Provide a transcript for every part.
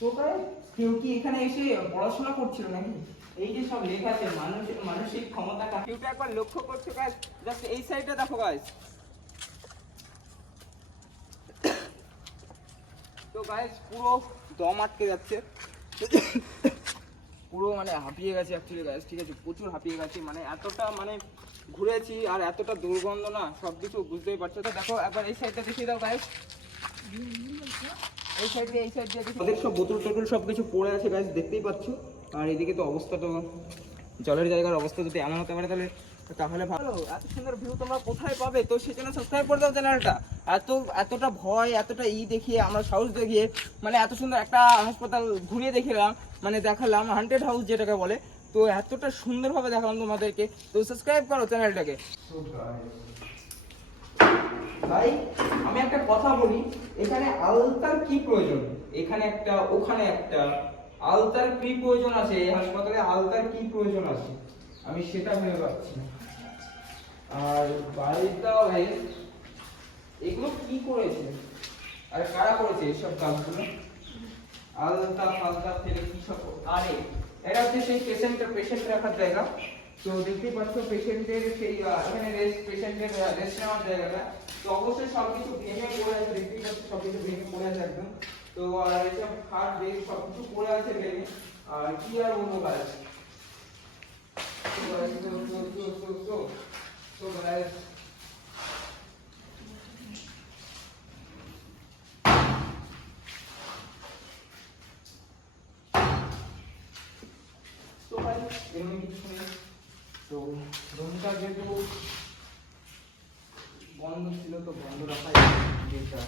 তো গাইস কেউ কি এখানে এসে পড়াশোনা করছিল নাকি? এই যে সব লেখা আছে মানসিক ক্ষমতা কেউটা একবার লক্ষ্য করছো গাইস? জাস্ট এই সাইডে দেখো গাইস। তো গাইস পুরো দম আটকে যাচ্ছে, পুরো মানে হাঁপিয়ে গেছে অ্যাকচুয়ালি গাইস। ঠিক আছে, প্রচুর হাঁপিয়ে গেছি, মানে এতটা মানে ঘুরেছি আর এতটা দুর্গন্ধ না, সব কিছু বুঝতেই পারছো। তো দেখো একবার এই সাইডটা দেখিয়ে দাও গাইস, এই সাইড দিয়ে দেখি ওদের সব বোতল টোতল সব কিছু পড়ে আছে গাইস, দেখতেই পাচ্ছ। আর এদিকে তো অবস্থা তো জলের জায়গার অবস্থা যদি এমন হতে পারে তাহলে ভালো। এত সুন্দর ভিউ তোমরা কোথায় পাবে? তো সেজন্য সাবস্ক্রাইব করে দাও চ্যানেলটা। এতটা ভয় এতটা দেখিয়ে আমরা সাহস দেখিয়ে মানে এত সুন্দর একটা হাসপাতাল ঘুরিয়ে দেখিলাম, মানে দেখালাম হান্টেড হাউস যেটাকে বলে। তো এতটা সুন্দরভাবে দেখালাম তোমাদেরকে, তো সাবস্ক্রাইব করো চ্যানেলটাকে। ভাই আমি একটা কথা বলি, এখানে আলতার কি প্রয়োজন? এখানে একটা ওখানে একটা, আলতার কি প্রয়োজন আছে এই হাসপাতালে? আলতার কি প্রয়োজন আছে আমি সেটা ভেবে পাচ্ছি না। আর বাড়িটা ভাই এগুলো কি করেছে আর কারা করেছে এইসব কাজগুলো? আলতা ফালতা ফেলে কি সব? আরে এটা হচ্ছে সেই পেশেন্ট রাখার জায়গা। তো দেখতেই পাচ্ছ পেশেন্টের সেই এখানে পেশেন্টের রেস্ট নেওয়ার জায়গাটা। তো অবশ্যই সবকিছু ভেঙে পড়ে আছে, দেখতেই পাচ্ছ সবকিছু ভেঙে পড়ে আছে একদম। তো আর এসব খাট বেড সবকিছু পড়ে আছে ভেঙে। আর কি আর বলবো গাইস, তো গাইস তো ভাই এমনি কিছু নেই। তো রুমটা যেহেতু বন্ধ ছিল তো বন্ধ রাখাই বেটার।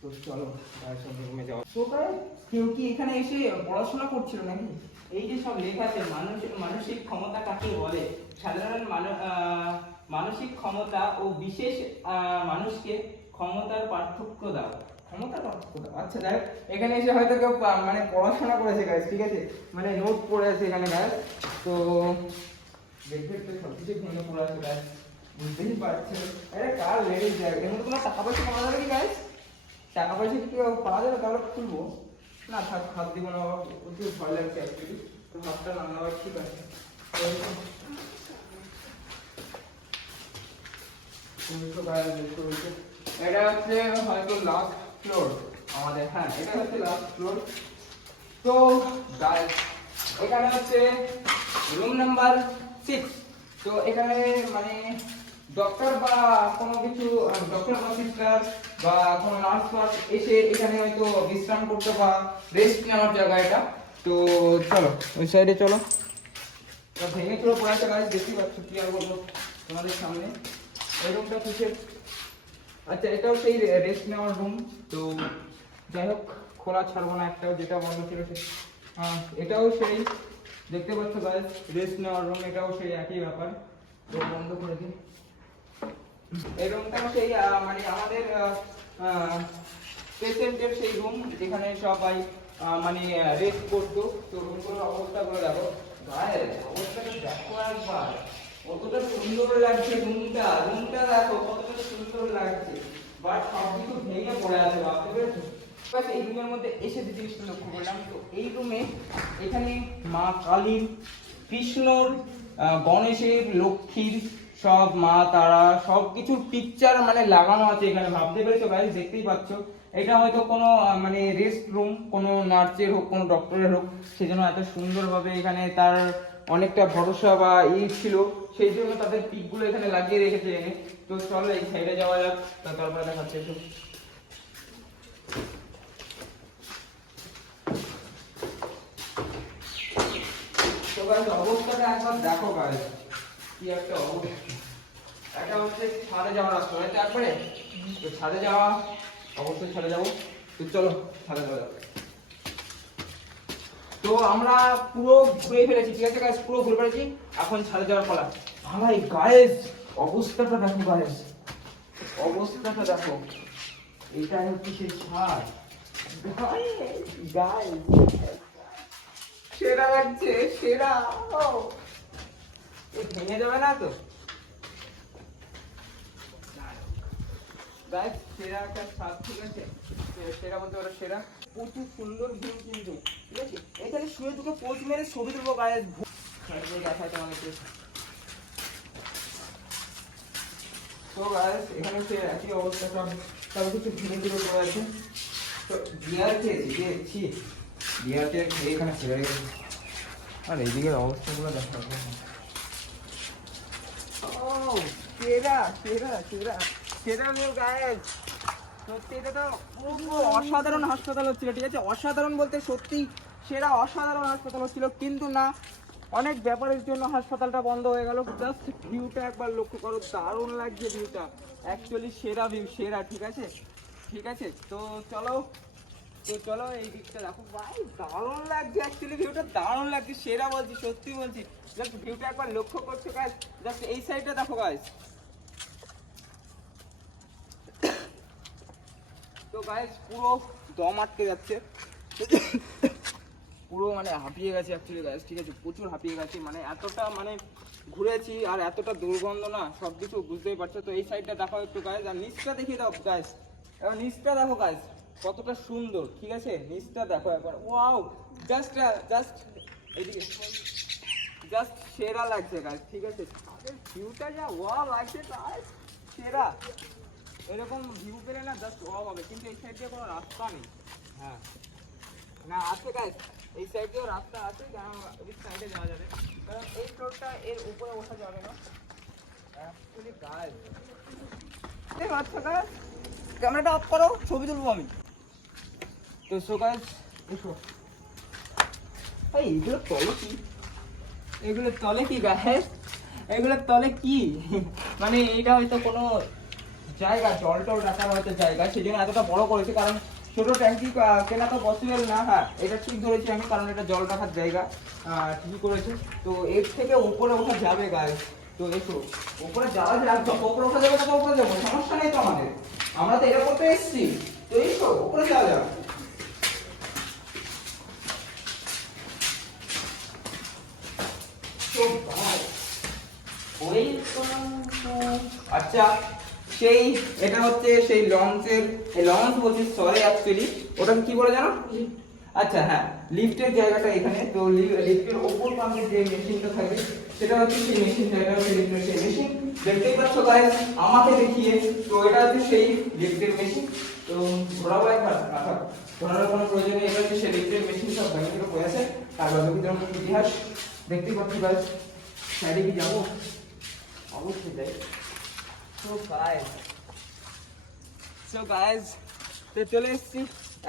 তো চলো সব রুমে যাওয়া। তো ভাই কেউ কি এখানে এসে পড়াশোনা করছিল নাকি? এই যে সব লেখা আছে মানসিক ক্ষমতা কাকে বলে, সাধারণ মানসিক ক্ষমতা ও বিশেষ মানুষকে ক্ষমতার পার্থক্য দাও। আচ্ছা যাই হোক, এখানে এসে হয়তো কেউ মানে পড়াশোনা করেছে গাইস, ঠিক আছে, মানে নোট পড়ে আছে এখানে গাইস। তো দেখবে তো সবকিছু ভেঙে পড়ে আছে গাইস, বুঝতেই পারছো। আরে কার লেডিস যায় এর মধ্যে তোমার টাকা পয়সা পাওয়া যাবে কি গাইস? টাকা পয়সা কি পাওয়া যাবে? তাহলে খুলবো না, থাক হাত দিব না, প্রচুর ভয় লাগছে অ্যাকচুয়ালি। তো হাতটা নামাবার ঠিক আছে। এটা হচ্ছে হয়তো লাস্ট ফ্লোর আমাদের, হ্যাঁ এটা হচ্ছে লাস্ট ফ্লোর। তো গাইস এখানে হচ্ছে রুম নাম্বার 6। তো এখানে মানে ডক্টর বা কোনো কিছু ডক্টর বা সিস্টার বা কোনো নার্স ফার্স এসে এখানে হয়তো বিশ্রাম করতে বা রেস্ট নেওয়ার জায়গা এটা। তো চলো ওই সাইডে চলো। তো ভেঙে চলে পড়ে আছে গাইস, দেখতেই পাচ্ছ, কি আর বলবো তোমাদের সামনে। এই রুমটা কিসের? আচ্ছা এটাও সেই রেস্ট নেওয়ার রুম। তো যাই হোক খোলা ছাড়বো না, একটাও যেটা বন্ধ ছিল সে। এটাও সেই দেখতে পাচ্ছ গাইস রেস্ট নেওয়ার রুম, এটাও সেই একই ব্যাপার। তো বন্ধ করে দিই। এই রুমটাও সেই মানে আমাদের পেশেন্টের সেই রুম যেখানে সবাই মানে রেস্ট করতো। তো রুমগুলোর অবস্থাগুলো দেখো গাইস, অবস্থাটা দেখো একবার, কতটা সুন্দর লাগছে রুমটা। রুমটা দেখো কতটা সুন্দর লাগছে, বাট সব কিছু ভেঙে পড়ে আছে, ভাবতে পেরেছো? এই রুমের মধ্যে এসে যে জিনিসটা লক্ষ্য করলাম, তো এই রুমে এখানে মা কালীর, কৃষ্ণর, গণেশের, লক্ষ্মীর, সব মা তারা সব কিছুর পিকচার মানে লাগানো আছে এখানে, ভাবতে পেরেছো গাইস? দেখতেই পাচ্ছ এটা হয়তো কোনো মানে রেস্ট রুম, কোনো নার্সের হোক কোনো ডক্টরের হোক, সেজন্য এত সুন্দরভাবে এখানে তার অনেকটা ভরসা বা ছিল, সেই জন্য তাদের পিকগুলো এখানে লাগিয়ে রেখেছে এনে। তো চলো এই সাইডে যাওয়া যাক, তারপরে দেখাচ্ছে এসব। তো গাইস অবস্থাটা একবার দেখো গাইস, কি একটা অবস্থা। এটা হচ্ছে ছাদে যাওয়ার রাস্তা, হয়তো একবারে তো ছাদে যাওয়া, অবশ্যই ছাদে যাবো। তো চলো ছাদে যাওয়া যাক। তো আমরা পুরো ঘুরে ফেলেছি, ঠিক আছে গাইস, পুরো ঘুরে ফেলেছি, এখন ছাদে যাওয়ার পালা। ভাই গাইস অবস্থাটা দেখো গাইস, অবস্থাটা দেখো, এটাই হচ্ছে সেই ছাদ। গাইস সেরা লাগছে, সেরা। ভেঙে যাবে না তো? গাইস সেরা একটা স্বাদ, ঠিক আছে, সেরা বলতে পারো সেরা। প্রচুর সুন্দর ভিউ কিন্তু, ঠিক আছে। এখানে শুয়ে দুটো পোজ মেরে ছবি তুলবো গাইস, দেখায় তোমাদেরকে। তো গাইস এখানে হচ্ছে একই অবস্থা, সব কিছু ধীরে ধীরে করে আছে। তো বিয়ার খেয়েছি, দেখছি বিয়ারটা খেয়ে এখানে ছেড়ে গেছে। আর এইদিকের অবস্থাগুলো দেখা যাবে। ও সেরা সেরা সেরা সেরা ভিউ গাইস, সত্যি এটা তো পুরো অসাধারণ হাসপাতাল হচ্ছিল, ঠিক আছে। অসাধারণ বলতে সত্যি সেরা অসাধারণ হাসপাতাল হচ্ছিল, কিন্তু না, অনেক ব্যাপারের জন্য হাসপাতালটা বন্ধ হয়ে গেল। জাস্ট ভিউটা একবার লক্ষ্য করো, দারুণ লাগছে ভিউটা, অ্যাকচুয়ালি সেরা ভিউ, সেরা, ঠিক আছে, ঠিক আছে। তো চলো এই দিকটা দেখো ভাই, দারুণ লাগছে অ্যাকচুয়ালি ভিউটা, দারুণ লাগছে, সেরা বলছি, সত্যি বলছি। জাস্ট ভিউটা একবার লক্ষ্য করছো গাইস, জাস্ট এই সাইডটা দেখো গাইস। তো গাইস পুরো দম আটকে যাচ্ছে, পুরো মানে হাঁপিয়ে গেছে অ্যাকচুয়ালি গাইস, ঠিক আছে, প্রচুর হাঁপিয়ে গেছে, মানে এতটা মানে ঘুরেছি আর এতটা দুর্গন্ধ না, সব কিছু বুঝতেই পারছো। তো এই সাইডটা দেখো একটু গাইস, আর নিচটা দেখিয়ে দাও গাইস, এবার নিচটা দেখো গাইস কতটা সুন্দর, ঠিক আছে, নিচটা দেখো একবার, ওয়াও, জাস্ট এইদিকে জাস্ট সেরা লাগছে গাইস, ঠিক আছে, ভিউটা যা ওয়াও লাগছে গাইস, সেরা। এরকম ভিউ পেলে না জাস্ট ওয়াও হবে, কিন্তু এই সাইড দিয়ে কোনো রাস্তা নেই। হ্যাঁ না আছে গাইস, এই সাইড দিয়েও রাস্তা আছে, কারণ ওই সাইডে যাওয়া যাবে, কারণ এই ফ্লোরটা এর উপরে ওঠা যাবে না অ্যাকচুয়ালি গাইস। ঠিক আছে গাইস, ক্যামেরাটা অফ করো, ছবি তুলবো আমি। তো সো গাইস এসো, এই এগুলো তলে কি, এগুলো তলে কি গাইস, এগুলো তলে কি, মানে এইটা হয়তো কোনো জায়গা, জল টল রাখার হয়তো জায়গা, সেই জন্য এতটা বড় করেছে, কারণ ছোট ট্যাঙ্কি কেনা তো পসিবল না। হ্যাঁ এটা ঠিক ধরেছি আমি, কারণ এটা জল রাখার জায়গা, ঠিকই করেছে। তো এর থেকে উপরে ওঠা যাবে গাইস, তো এসো উপরে যাওয়া যাক, যত উপরে ওঠা যাবে তত উপরে যাবো, সমস্যা নেই তো আমাদের, আমরা তো এটা করতে এসেছি। তো এসো উপরে যাওয়া যাক। আচ্ছা সেই এটা হচ্ছে সেই লঞ্চের, লঞ্চ বলছি সরি অ্যাকচুয়ালি, ওটা কি বলে জানো? আচ্ছা হ্যাঁ, লিফটের জায়গাটা এখানে। তো লিফটের ওপর পাম্পের যে মেশিনটা থাকে সেটা হচ্ছে সেই মেশিনটা, এটা হচ্ছে লিফটের সেই মেশিন, দেখতেই পাচ্ছ গাইস আমাকে দেখিয়ে। তো এটা হচ্ছে সেই লিফটের মেশিন, তো ঘোরাবো একবার, ঘোরানোর কোনো প্রয়োজন নেই, এটা হচ্ছে সেই লিফটের মেশিন, সব ভেঙে থেকে পড়েছে, আর বাকি ইতিহাস দেখতেই পাচ্ছি গাইস। সাইডে কি যাবো? অবশ্যই যাই। সো গাইস তো চলে এসেছি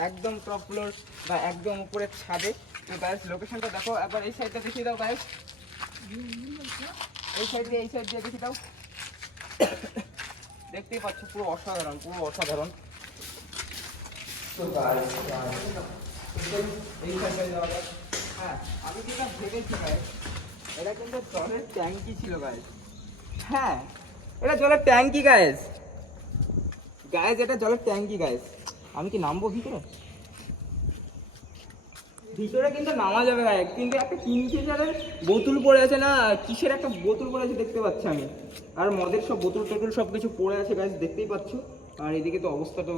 একদম টপ ফ্লোর বা একদম উপরের ছাদে। তো গাইস লোকেশনটা দেখো একবার, এই সাইডটা দেখিয়ে দাও গাইস, এই সাইড দিয়ে দেখিয়ে দাও, দেখতেই পাচ্ছ পুরো অসাধারণ, পুরো অসাধারণ। তো গাইস এই সাইডে যাওয়া যায়। হ্যাঁ আমি যেটা ভেবেছি গাইস, এটা কিন্তু জলের ট্যাঙ্কি ছিল গাইস। হ্যাঁ এটা জলের ট্যাঙ্কি গাইস, এটা জলের ট্যাঙ্কি গাইস। আমি কি নামবো ভিতরে? ভিতরে কিন্তু নামা যাবে গাইস, কিন্তু একটা কিংফিশারের বোতল পড়ে আছে না, কিসের একটা বোতল পড়ে আছে দেখতে পাচ্ছি আমি, আর মদের সব বোতল টোতল সব কিছু পড়ে আছে গাইস, দেখতেই পাচ্ছ। আর এদিকে তো অবস্থা, তো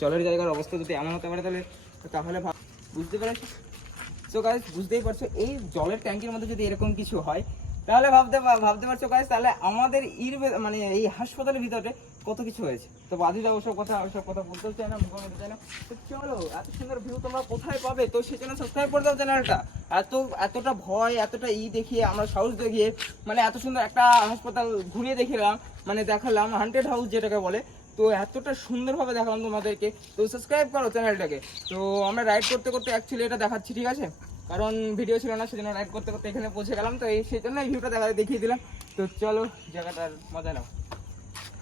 জলের জায়গার অবস্থা যদি এমন হতে পারে তাহলে বুঝতে পারছো। সো গাইস বুঝতেই পারছো, এই জলের ট্যাঙ্কির মধ্যে যদি এরকম কিছু হয় তাহলে ভাবতে পারছো গাইস, তাহলে আমাদের মানে এই হাসপাতালের ভিতরে কত কিছু হয়েছে। তো বাদি দাও ওসব কথা বলতে চাই না, মুখে বলতে চাই না। তো চলো, এত সুন্দর ভিউ তোমরা কোথায় পাবে, তো সেই জন্য সাবস্ক্রাইব করে দাও চ্যানেলটা। এতটা ভয়, এতটা দেখিয়ে, আমরা সাহস দেখিয়ে, মানে এত সুন্দর একটা হাসপাতাল ঘুরিয়ে দেখালাম, মানে দেখালাম হান্টেড হাউস যেটাকে বলে, তো এতটা সুন্দরভাবে দেখালাম তোমাদেরকে। তো সাবস্ক্রাইব করো চ্যানেলটাকে। তো আমরা রাইড করতে করতে অ্যাকচুয়ালি এটা দেখাচ্ছি, ঠিক আছে, কারণ ভিডিও ছিল না, সেজন্য রাইড করতে করতে এখানে পৌঁছে গেলাম, তো সেই জন্য এই ভিউটা দেখিয়ে দিলাম। তো চলো জায়গাটার মজা নাও।